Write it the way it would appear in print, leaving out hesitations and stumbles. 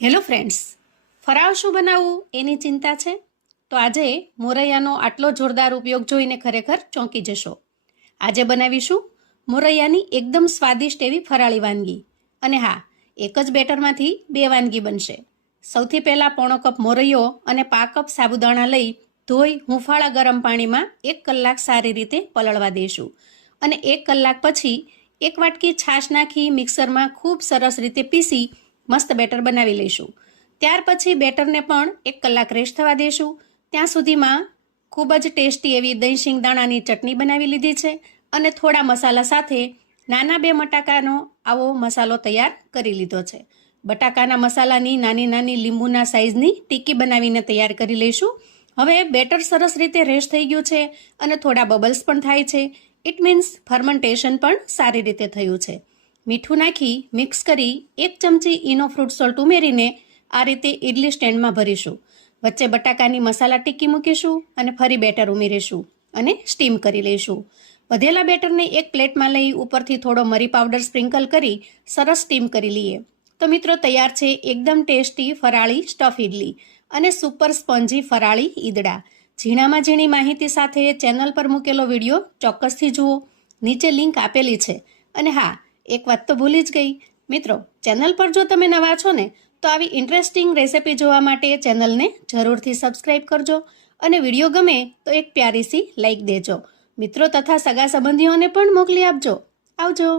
Hello friends, ફરાળ શું બનાવવું એની ચિંતા છે તો આજે મોરૈયાનો આટલો જોરદાર ઉપયોગ જોઈને ખરેખર ચોંકી જશો. આજે બનાવીશું મોરૈયાની એકદમ સ્વાદિષ્ટ એવી ફરાળી વાનગી. અને હા, એક જ બેટરમાંથી બે વાનગી બનશે. સૌથી પહેલાં પોણો કપ મોરૈયો અને પા કપ સાબુદાણા લઈ ધોઈ હુંફાળા ગરમ પાણીમાં 1 કલાક સારી રીતે પલળવા દઈશું. અને 1 કલાક પછી 1 વાટકી છાશ નાખી મિક્સરમાં ખૂબ સરસ રીતે પીસી મસ્ત બેટર બનાવી લઈશું. ત્યાર પછી બેટરને પણ 1 કલાક રેસ્ટ થવા દઈશું. ત્યાં સુધીમાં ખૂબ જ ટેસ્ટી એવી દહીં શિંગદાણાની ચટણી બનાવી લીધી છે અને થોડા મસાલા સાથે નાના 2 બટાકાનો આવો મસાલો તૈયાર કરી લીધો છે. બટાકાના મસાલાની નાની નાની લીંબુના સાઈઝની ટીકી બનાવીને તૈયાર કરી લઈશું. હવે બેટર સરસ રીતે રેસ્ટ થઈ ગયું છે અને થોડા બબલ્સ પણ થાય છે. ઇટ મીન્સ ફર્મેન્ટેશન પણ સારી રીતે થયું છે. મીઠું નાખી મિક્સ કરી 1 ચમચી ઈનો ફ્રૂટ સોલ્ટ ઉમેરીને આ રીતે ઇડલી સ્ટેન્ડમાં ભરીશું. વચ્ચે બટાકાની મસાલા ટીકી મૂકીશું અને ફરી બેટર ઉમેરીશું અને સ્ટીમ કરી લઈશું. વધેલા બેટરને એક પ્લેટમાં લઈ ઉપરથી થોડો મરી પાવડર સ્પ્રિંકલ કરી સરસ સ્ટીમ કરી લઈએ. તો મિત્રો, તૈયાર છે એકદમ ટેસ્ટી ફરાળી સ્ટફ ઇડલી અને સુપર સ્પોન્જી ફરાળી ઈદડા. ઝીણામાં ઝીણી માહિતી સાથે ચેનલ પર મૂકેલો વિડીયો ચોક્કસથી જુઓ, નીચે લિંક આપેલી છે. અને હા, એક વાત તો ભૂલી જ ગઈ મિત્રો, ચેનલ પર જો તમે નવા છો ને તો આવી ઇન્ટરેસ્ટિંગ રેસિપી જોવા માટે ચેનલને જરૂરથી સબસ્ક્રાઇબ કરજો અને વિડીયો ગમે તો એક પ્યારી સી લાઈક દેજો. મિત્રો તથા સગા સંબંધીઓને પણ મોકલી આપજો. આવજો.